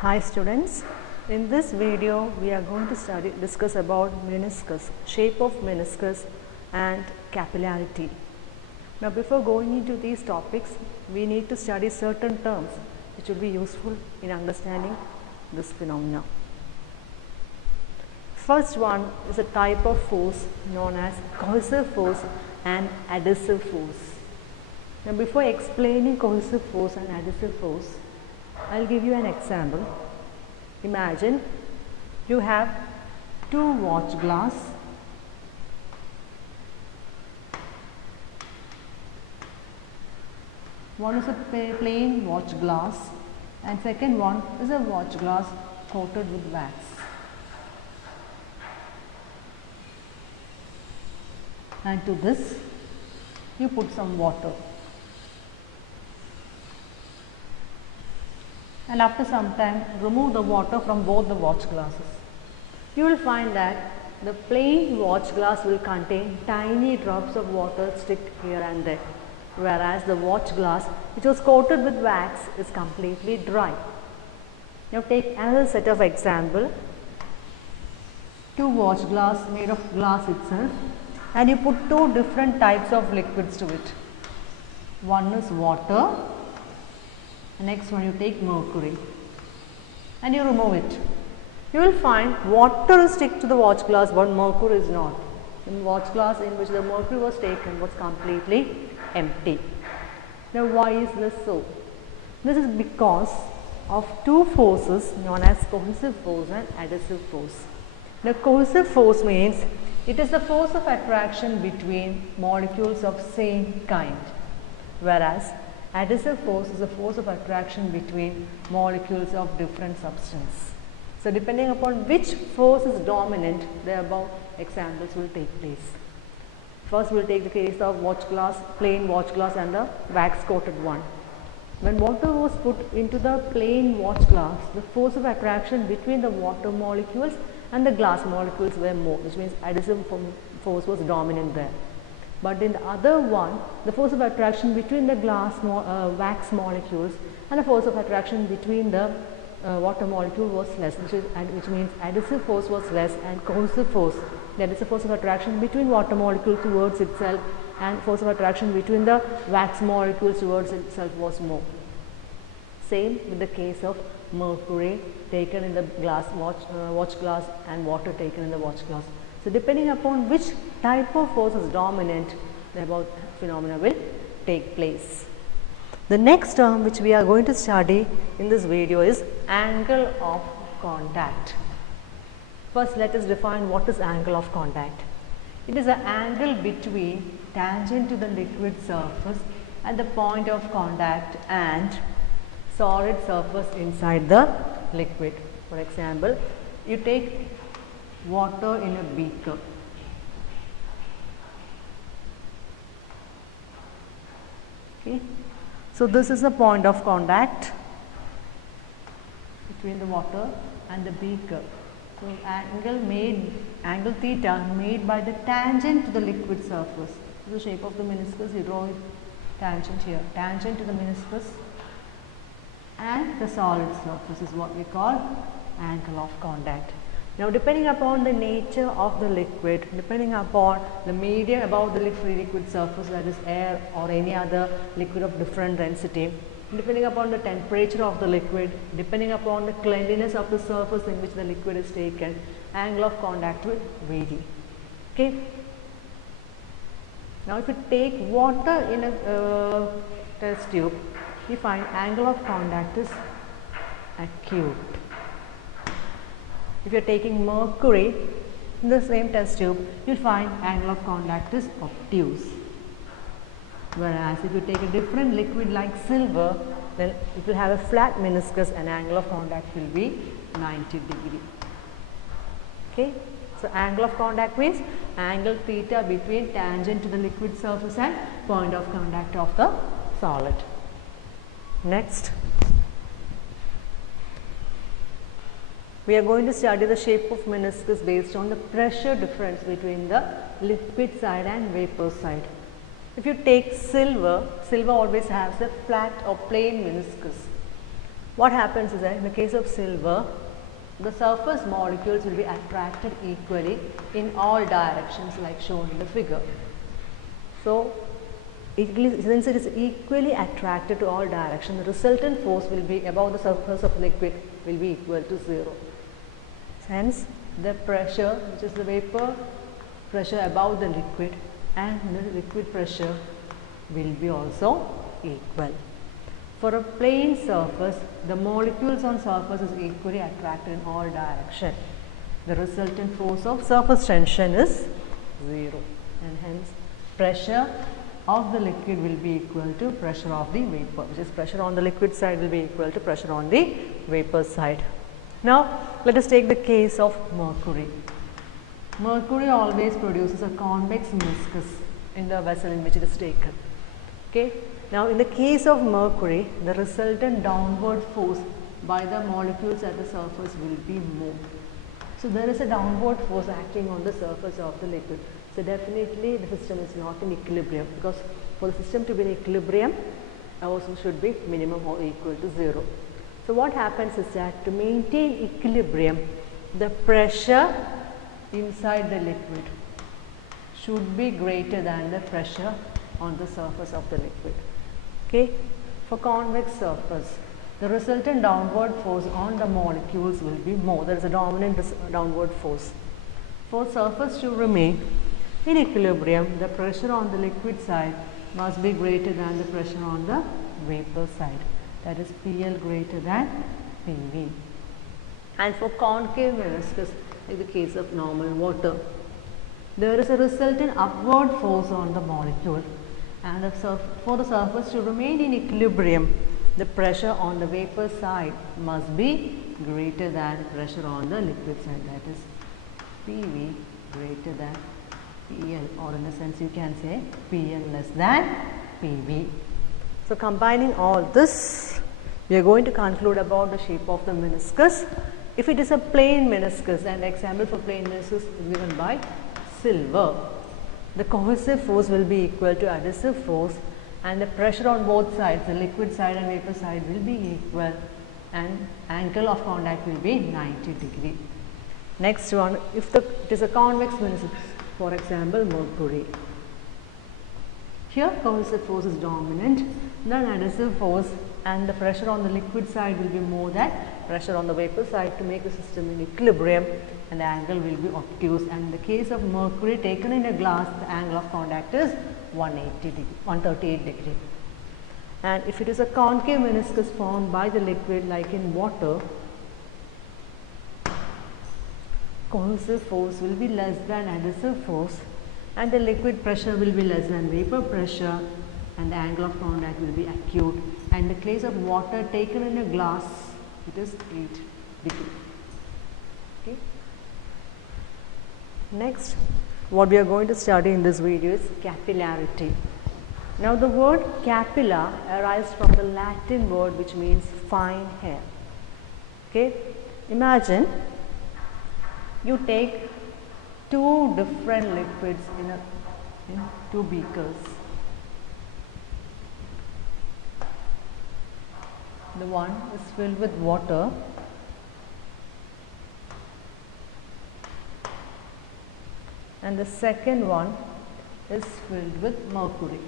Hi students, in this video we are going to discuss about meniscus, shape of meniscus and capillarity. Now before going into these topics, we need to study certain terms which will be useful in understanding this phenomena. First one is a type of force known as cohesive force and adhesive force. Now before explaining cohesive force and adhesive force, I will give you an example. Imagine you have two watch glass. One is a plain watch glass and second one is a watch glass coated with wax. And to this you put some water. And after some time remove the water from both the watch glasses. You will find that the plain watch glass will contain tiny drops of water stick here and there, whereas the watch glass which was coated with wax is completely dry. Now take another set of example. Two watch glass made of glass itself, and you put two different types of liquids to it. One is water. Next one, you take mercury and you remove it. You will find water is stick to the watch glass but mercury is not. The watch glass in which the mercury was taken was completely empty. Now why is this so? This is because of two forces known as cohesive force and adhesive force. The cohesive force means it is the force of attraction between molecules of same kind, whereas adhesive force is a force of attraction between molecules of different substance. So depending upon which force is dominant, the above examples will take place. First we will take the case of watch glass, plain watch glass and the wax coated one. When water was put into the plain watch glass, the force of attraction between the water molecules and the glass molecules were more, which means adhesive force was dominant there. But in the other one, the force of attraction between the wax molecules and the force of attraction between the water molecule was less, which means adhesive force was less and cohesive force, that is the force of attraction between water molecule towards itself and force of attraction between the wax molecules towards itself was more. Same with the case of mercury taken in the watch glass and water taken in the watch glass. So depending upon which type of force is dominant, the above phenomena will take place. The next term which we are going to study in this video is angle of contact. First let us define what is angle of contact. It is an angle between tangent to the liquid surface at the point of contact and solid surface inside the liquid. For example, you take water in a beaker. Okay. So this is the point of contact between the water and the beaker. So angle theta made by the tangent to the liquid surface. So the shape of the meniscus, you draw it tangent here, tangent to the meniscus and the solid surface is what we call angle of contact. Now depending upon the nature of the liquid, depending upon the medium above the liquid surface, that is air or any other liquid of different density, depending upon the temperature of the liquid, depending upon the cleanliness of the surface in which the liquid is taken, angle of contact will vary. Okay. Now if you take water in a test tube, you find angle of contact is acute. If you are taking mercury in the same test tube, you will find angle of contact is obtuse. Whereas if you take a different liquid like silver, then it will have a flat meniscus and angle of contact will be 90 degree. Okay. So angle of contact means angle theta between tangent to the liquid surface and point of contact of the solid. Next, we are going to study the shape of meniscus based on the pressure difference between the liquid side and vapor side. If you take silver, silver always has a flat or plain meniscus. what happens is that in the case of silver, the surface molecules will be attracted equally in all directions like shown in the figure. So, since it is equally attracted to all directions, the resultant force will be above the surface of liquid will be equal to 0. Hence, the pressure, which is the vapor pressure above the liquid, and the liquid pressure will be also equal. For a plane surface, the molecules on surface is equally attracted in all directions. The resultant force of surface tension is 0, and hence pressure of the liquid will be equal to pressure of the vapor, which is pressure on the liquid side will be equal to pressure on the vapor side. Now, let us take the case of mercury. Mercury always produces a convex meniscus in the vessel in which it is taken. Okay. Now, in the case of mercury, the resultant downward force by the molecules at the surface will be more. So, there is a downward force acting on the surface of the liquid. So, definitely the system is not in equilibrium, because for the system to be in equilibrium also should be minimum or equal to 0. So, what happens is that to maintain equilibrium, the pressure inside the liquid should be greater than the pressure on the surface of the liquid. Okay. For convex surface, the resultant downward force on the molecules will be more. There is a dominant downward force. For surface to remain in equilibrium, the pressure on the liquid side must be greater than the pressure on the vapor side. That is PL greater than PV. And for concave meniscus, in the case of normal water, there is a resultant upward force on the molecule, and for the surface to remain in equilibrium, the pressure on the vapor side must be greater than pressure on the liquid side. That is PV greater than PL, or in a sense you can say PL less than PV. So, combining all this, we are going to conclude about the shape of the meniscus. If it is a plane meniscus, and example for plane meniscus is given by silver, the cohesive force will be equal to adhesive force, and the pressure on both sides, the liquid side and vapor side, will be equal, and angle of contact will be 90 degree. Next one, if it is a convex meniscus, for example mercury, here cohesive force is dominant, then adhesive force and the pressure on the liquid side will be more than pressure on the vapor side to make the system in equilibrium, and the angle will be obtuse. And in the case of mercury taken in a glass, the angle of contact is 138 degree. And if it is a concave meniscus formed by the liquid like in water, cohesive force will be less than adhesive force, and the liquid pressure will be less than vapor pressure, and the angle of contact will be acute. And in the case of water taken in a glass, it is 8 degree. Okay. Next, what we are going to study in this video is capillarity. Now, the word capilla arises from the Latin word which means fine hair. Okay. Imagine you take two different liquids in two beakers. The one is filled with water, and the second one is filled with mercury.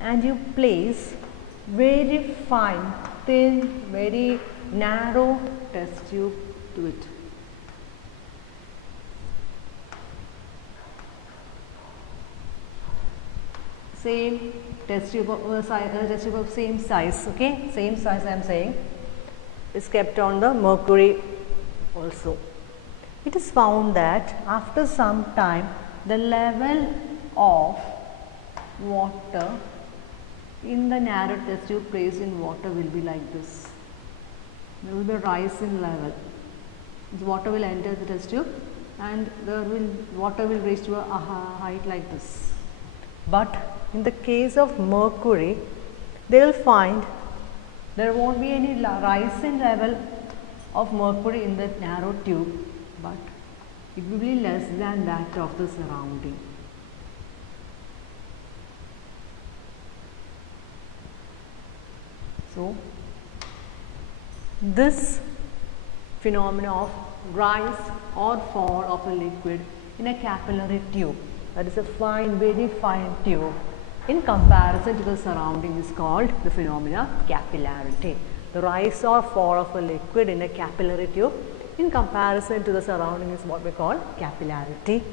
And you place very fine, thin, very narrow test tube to it. Same test tube of same size, okay, same size I am saying, is kept on the mercury also. It is found that after some time the level of water in the narrow test tube placed in water will be like this. There will be a rise in level. This water will enter the test tube and water will reach to a height like this. But in the case of mercury, they will find there won't be any rise in level of mercury in the narrow tube, but it will be less than that of the surrounding. So, this phenomena of rise or fall of a liquid in a capillary tube, that is a fine, very fine tube, in comparison to the surrounding is called the phenomena capillarity. The rise or fall of a liquid in a capillary tube in comparison to the surrounding is what we call capillarity.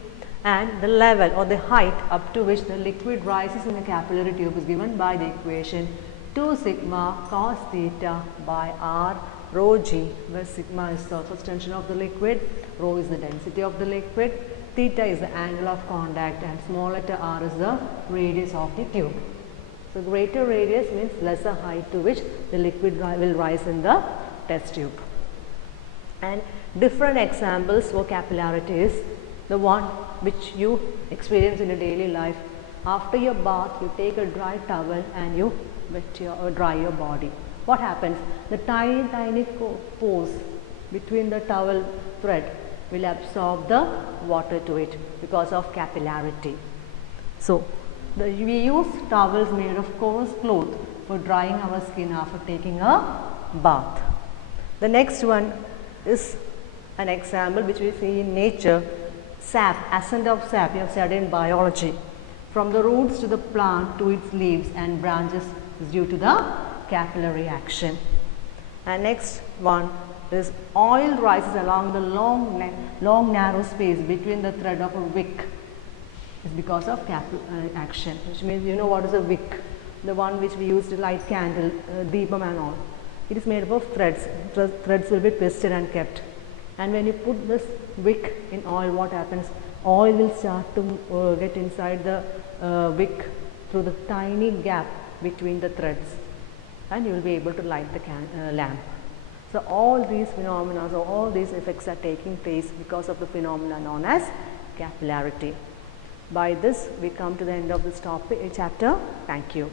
And the level or the height up to which the liquid rises in a capillary tube is given by the equation 2 sigma cos theta by r rho g, where sigma is the surface tension of the liquid, rho is the density of the liquid, theta is the angle of contact, and small letter r is the radius of the tube. So, greater radius means lesser height to which the liquid will rise in the test tube. And different examples for capillarity is the one which you experience in your daily life. After your bath, you take a dry towel and you dry your body. What happens? The tiny pores between the towel thread will absorb the water to it because of capillarity. So, we use towels made of coarse cloth for drying our skin after taking a bath. The next one is an example which we see in nature. Sap, ascent of sap, you have studied in biology. From the roots to the plant to its leaves and branches is due to the capillary action. And next one is oil rises along the long narrow space between the thread of a wick. It's because of capillary action, which means you know what is a wick, the one which we use to light candle, deepam and all. It is made up of threads. Threads will be twisted and kept. And when you put this wick in oil, what happens? Oil will start to get inside the wick through the tiny gap between the threads, and you will be able to light the lamp. So, all these phenomena, so all these effects are taking place because of the phenomena known as capillarity. By this, we come to the end of this topic, chapter. Thank you.